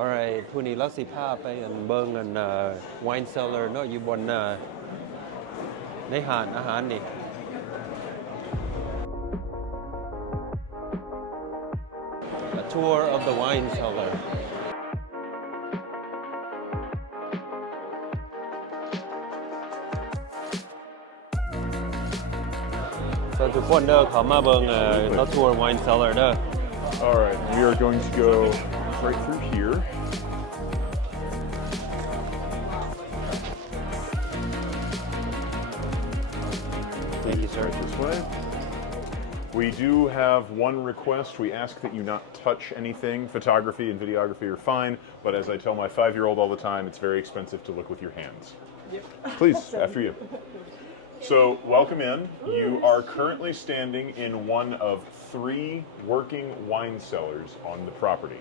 Alright ผู้นี้เราสิพาไปเบิ่งwine cellar เนาะอยู่บนในห้านอาหารนี่ A tour of the wine cellar so ทุกคนเด้อเข้ามาเบิ่งเราทัวร์ wine cellar เด้อ All right, we are going to go right through here. Thank you, sir. This way. We do have one request. We ask that you not touch anything. Photography and videography are fine, but as I tell my 5-year-old all the time, it's very expensive to look with your hands. Yep. Please, after you. So, welcome in. You are currently standing in one of 3 working wine cellars on the property.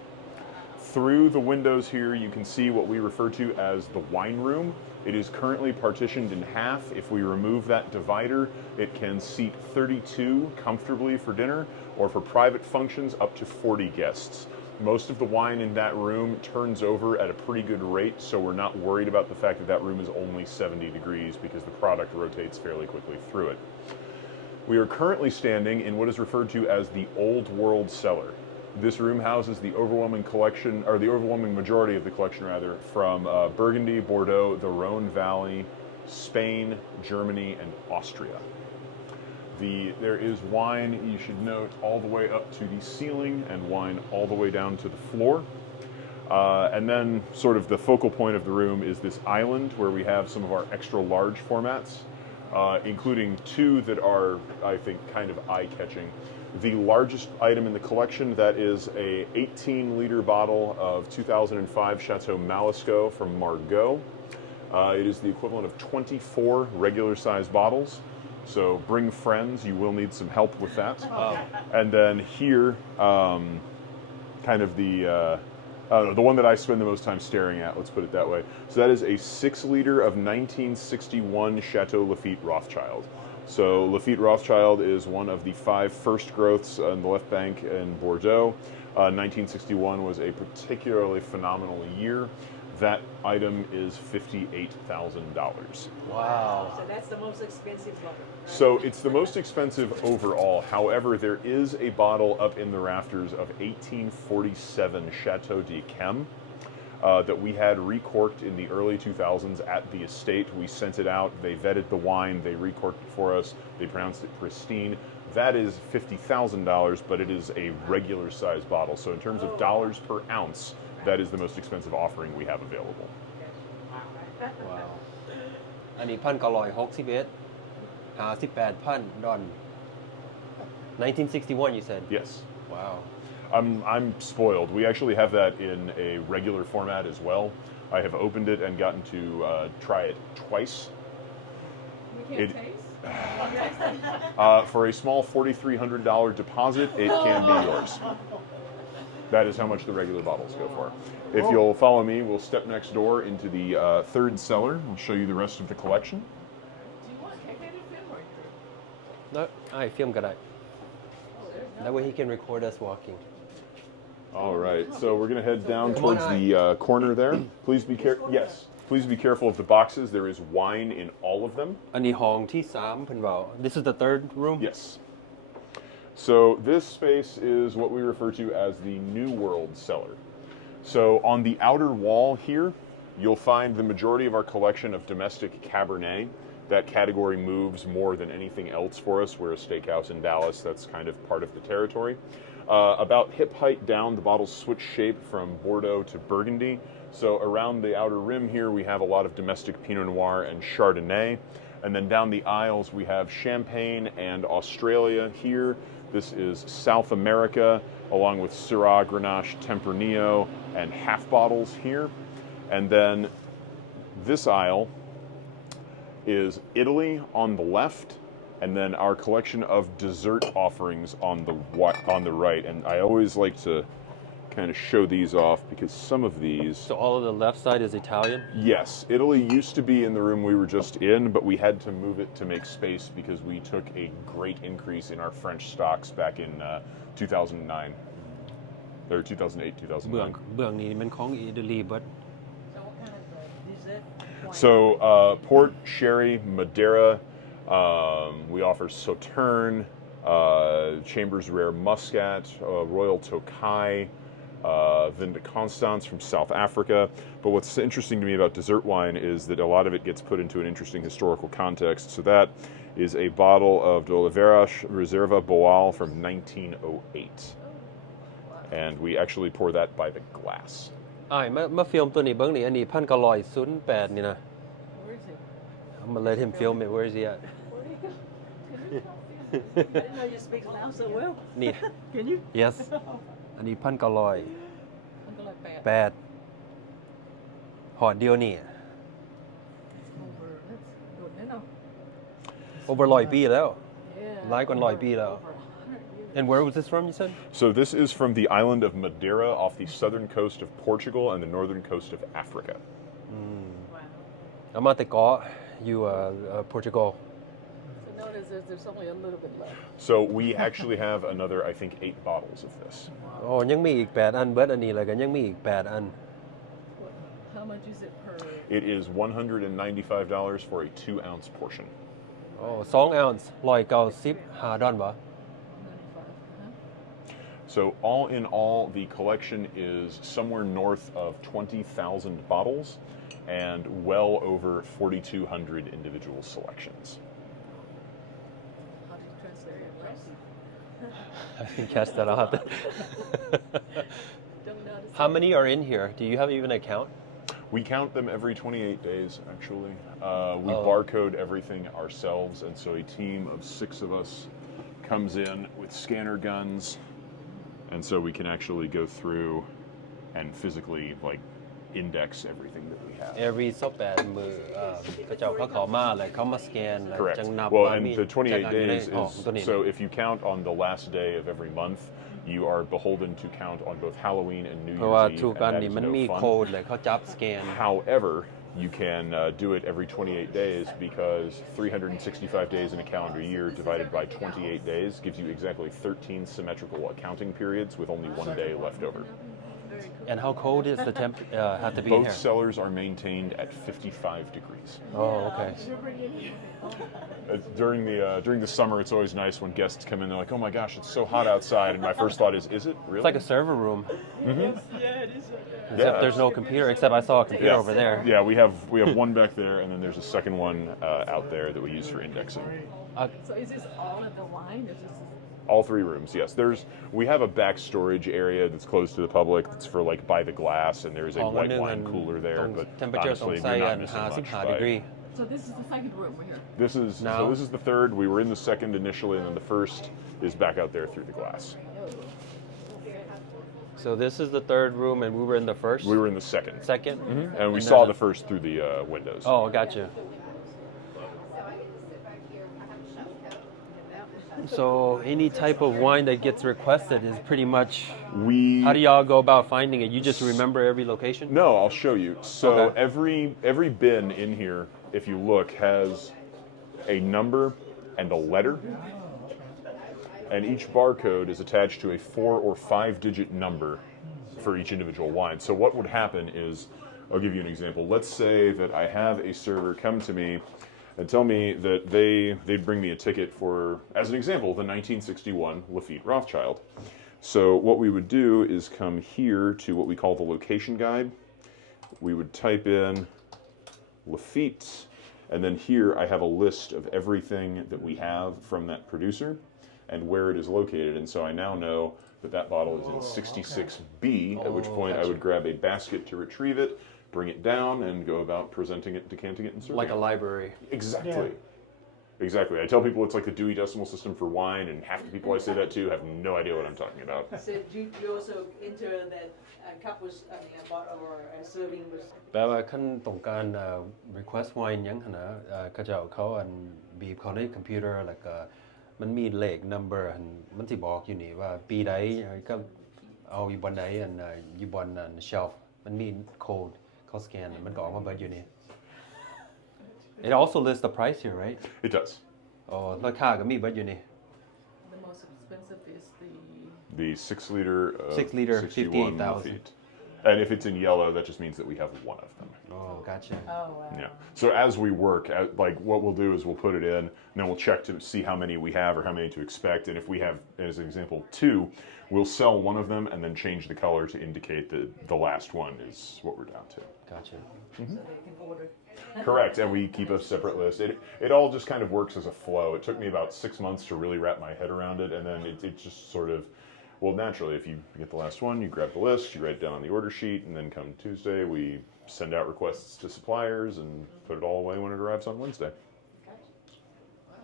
Through the windows here, you can see what we refer to as the wine room. It is currently partitioned in half. If we remove that divider, it can seat 32 comfortably for dinner, or for private functions, up to 40 guests. Most of the wine in that room turns over at a pretty good rate, so we're not worried about the fact that that room is only 70 degrees because the product rotates fairly quickly through it. We are currently standing in what is referred to as the Old World Cellar. This room houses the overwhelming collection, or the overwhelming majority of the collection rather, from Burgundy, Bordeaux, the Rhone Valley, Spain, Germany, and Austria. There is wine, you should note, all the way up to the ceiling and wine all the way down to the floor. And then sort of the focal point of the room is this island where we have some of our extra large formats, including 2 that are, I think, kind of eye-catching. The largest item in the collection, that is a 18-liter bottle of 2005 Chateau Malisco from Margaux. It is the equivalent of 24 regular-sized bottles. So bring friends, you will need some help with that. And then here, kind of the one that I spend the most time staring at, let's put it that way. So that is a 6-liter of 1961 Chateau Lafite Rothschild. So Lafite Rothschild is one of the 5 first growths on the left bank in Bordeaux. 1961 was a particularly phenomenal year. That item is $58,000. Wow. So that's the most expensive one. Right? So it's the most expensive overall. However, there is a bottle up in the rafters of 1847 Chateau de Chem that we had recorked in the early 2000s at the estate. We sent it out, they vetted the wine, they recorked it for us, they pronounced it pristine. That is $50,000, but it is a regular size bottle. So in terms of dollars per ounce, that is the most expensive offering we have available. Wow อันนี้1,961 58,000 ดอล 1961 you said Yes. Wow I'm spoiled. We actually have that in a regular format as well. I have opened it and gotten to try it twice. We can't taste? For a small $4,300 deposit, it can be yours. That is how much the regular bottles go for. If you'll follow me, we'll step next door into the 3rd cellar. We'll show you the rest of the collection. Do you want A.K.A. to film or you? no ไอ้ฟิล์มก็ได้ That way he can record us walking All right, so we're going to head down towards the corner there. Please be careful. Yes, please be careful of the boxes. There is wine in all of them. อันนี้ห้องที่3เพิ่นเว้า This is the 3rd room Yes. So this space is what we refer to as the New World Cellar. So on the outer wall here, you'll find the majority of our collection of domestic Cabernet. That category moves more than anything else for us. We're a steakhouse in Dallas. That's kind of part of the territory. About hip height down, the bottles switch shape from Bordeaux to Burgundy. So around the outer rim here, we have a lot of domestic Pinot Noir and Chardonnay. And then down the aisles, we have Champagne and Australia here. This is South America, along with Syrah, Grenache, Tempranillo, and half bottles here. And then this aisle is Italy on the left, and then our collection of dessert offerings on the right. And I always like to kind of show these off because some of these... So all of the left side is Italian? Yes. Italy used to be in the room we were just in, but we had to move it to make space because we took a great increase in our French stocks back in 2009. or 2008, เบื้อง 2009. นี้มันของอิตาลีเบิด So what kind of dessert? Wine? So port, sherry, Madeira. We offer Sauterne, Chambers Rare Muscat, Royal Tokai, Vin de Constance from South Africa. But what's interesting to me about dessert wine is that a lot of it gets put into an interesting historical context. So that is a bottle of de Oliveira Reserva Boal from 1908. And we actually pour that by the glass. อ้ายมาฟิล์มตัวนี้เบิ่งนี่อันนี้1908นี่นะ Where is it? I'm gonna let him film it. Where is he at? Where did he go? Can you tell me? I didn't know you speak Lao so well. นี่ Can you? yes อันนี้1908 Uncle like bad. หอดเดียวนี่ Over. That's good. No. over 100 ปีแล้ว Yeah. หลายกว่า100 ปีแล้ว Over 100 years. And where was this from you said? So this is from the island of Madeira off the southern coast of Portugal and the northern coast of Africa. Wow. เอามาแต่เกาะอยู่Portugal So notice there's only a little bit left. So we actually have another, I think, 8 bottles of this. อ๋อยังมีอีก8อันเบิดอันนี้แล้วก็ยังมีอีก8อัน How much is it per? It is $195 for a 2-ounce portion. อ๋อ2 ounce 195 ดอลบ่ 95. So all in all, the collection is somewhere north of 20,000 bottles and well over 4,200 individual selections. How do you translate it? Less? I didn't catch that out. Don't notice. How many are in here? Do you have even a count? We count them every 28 days, actually. We Oh. barcode everything ourselves, and so a team of 6 of us comes in with scanner guns, and so we can actually go through and physically index everything that we have. Every 28มือเขาเจ้าเขาเข้ามาแล้วเขามาสแกนแล้ว Correct. จังนับ Well, ว่า and มี the 28 จักอันอยู่ใน days อ๋อตัวนี้ is so if you count on the last day of every month, you are beholden to count on both Halloween and New เพราะว่า Year's ทุก Eve, อัน and that นี่ is มันมี no โค fun. ดเลยเขาจับสแกน However, you can do it every 28 days because 365 days in a calendar year divided by 28 days gives you exactly 13 symmetrical accounting periods with only 1 day left over. Very cool. And how cold is the temp have to be in Both here? cellars are maintained at 55 degrees. Oh, okay. You're bringing it. During the summer, it's always nice when guests come in. They're like, "Oh my gosh, it's so hot outside!" And my first thought is it really? It's like a server room. Yeah, it is. Except there's no computer, except I saw a computer over there. Yeah, we have one back there, and then there's a second one out there that we use for indexing. So is this all of the wine? Or just All 3 rooms, yes. We have a back storage area that's closed to the public. That's for by the glass, and there's a ของอัน white นึง wine cooler ตร there. ง But temperature ต้อง honestly, ใส่ you're อั not น missing much 55 by. degree so this is the second room we're here. This is Now? so this is the third. We were in the second initially, and then the first is back out there through the glass. So this is the third room and we were in the first? We were in the second, Second? and we And saw then- the first through the windows. Oh, got you. So any type of wine that gets requested is pretty much. We How do y'all go about finding it? You just remember every location? No, I'll show you. So Okay. every bin in here, if you look, has a number and a letter. And each barcode is attached to a 4 or 5-digit number for each individual wine. So what would happen is, I'll give you an example. Let's say that I have a server come to me and tell me that they'd bring me a ticket for, as an example, the 1961 Lafite Rothschild. So what we would do is come here to what we call the location guide. We would type in Lafite, and then here I have a list of everything that we have from that producer and where it is located. And so I now know that that bottle is in 66B, at which point I would grab a basket to retrieve it, bring it down, and go about presenting it, decanting it, and serving Like a it. library. Exactly. Exactly. I tell people it's like the Dewey Decimal System for wine, and half the people I say that to have no idea what I'm talking about. So you also enter that cup was a bottle or a serving was แปลว่าขั้นต้องการ request wine ยังขนาดเขาจะเอาเขาบีบเขาในคอมพิวเตอร์แล้วก็มันมีเลข number มันสิบอกอยู่นี่ว่าปีใดก็เอาอยู่บนไหนอยู่บนshelf มันมี code เขาสแกนมันก็ออกมาเบิดอยู่นี่ It also lists the price here, right? It does. อ๋อราคาก็มีเบิดอยู่นี่ the most expensive is The 6 liter, 6 liter, 61 58,000. feet. And if it's in yellow, that just means that we have one of them. Oh, gotcha. Oh, wow. Yeah. So as we work, like what we'll do is we'll put it in, and then we'll check to see how many we have or how many to expect. And if we have, as an example, 2, we'll sell one of them and then change the color to indicate that the last one is what we're down to. Gotcha. So they can order. Correct, and we keep a separate list. It all just kind of works as a flow. It took me about 6 months to really wrap my head around it, and then it just sort of, well, naturally, if you get the last one, you grab the list, you write it down on the order sheet, and then come Tuesday, we send out requests to suppliers and put it all away when it arrives on Wednesday. Gotcha. Wow.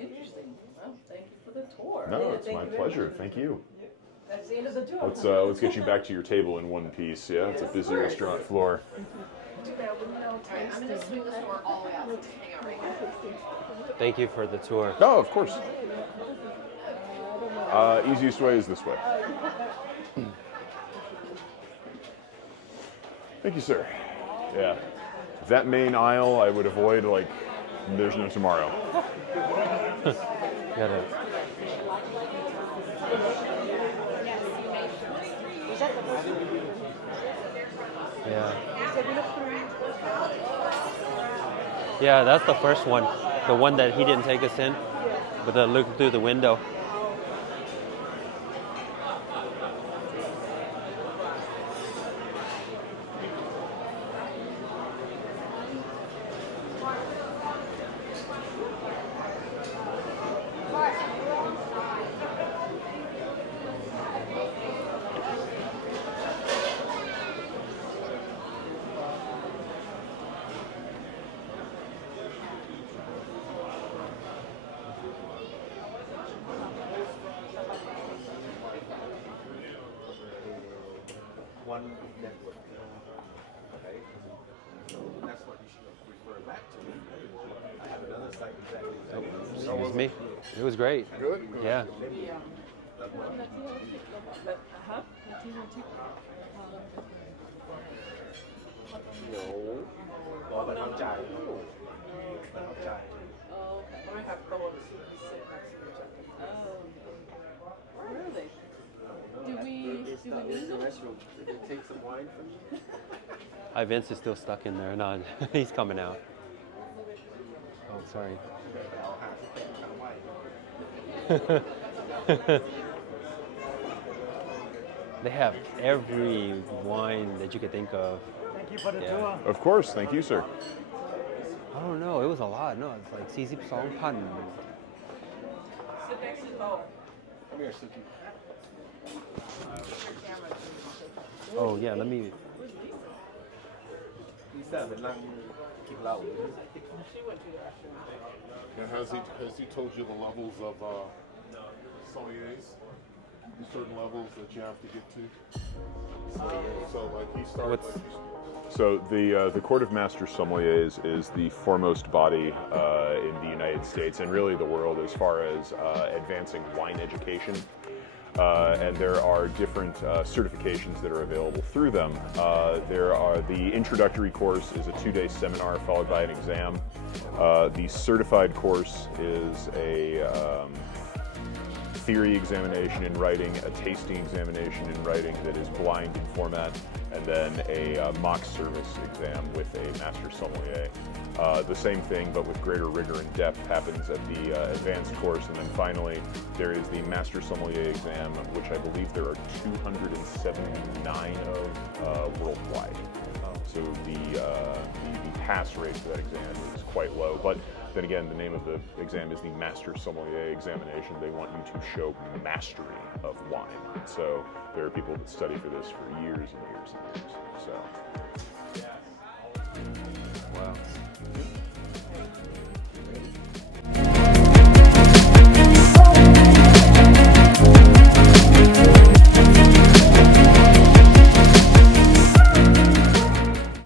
Interesting. Well, thank you for the tour. No, Yeah, it's thank my you very pleasure. much. Thank you. That's the end of the tour. Let's get you back to your table in one piece. Yeah, it's a busy restaurant floor. I'm going to swing the store all the way out. Hang on right now. Thank you for the tour. No, of course. Easiest way is this way. Thank you, sir. Yeah. That main aisle I would avoid like there's no tomorrow. Gotta, yeah. Yeah, that's the first one. The one that he didn't take us in, but looking through the window. One network. Okay? So that's what you should refer back to. I have another site exactly. Excuse me. It was great. Good. Yeah. Really? It's not in the restroom. Did they take some wine from you? Vince is still stuck in there. No, he's coming out. Oh, sorry. I'll have to take some wine. They have every wine that you could think of. Thank you for the Yeah. tour. Of course. Thank you, sir. I don't know. It was a lot. No, it's like 42,000. Sit next to Bo. Come here, Suki. Oh, yeah, let me. Lisa, but not keep loud. She went to the restaurant. And has he told you the levels of sommeliers? Certain levels that you have to get to. So like he started. What's- Like, So the Court of Master Sommeliers is the foremost body in the United States and really the world as far as advancing wine education. And there are different certifications that are available through them. There are the introductory course is a 2-day seminar followed by an exam. The certified course is a theory examination in writing, a tasting examination in writing that is blind in format, and then a mock service exam with a master sommelier. The same thing, but with greater rigor and depth, happens at the advanced course, and then finally there is the master sommelier exam, which I believe there are 279 of worldwide. So the pass rate for that exam is quite low, but then again, the name of the exam is the Master Sommelier Examination. They want you to show mastery of wine. So there are people that study for this for years and years and years. So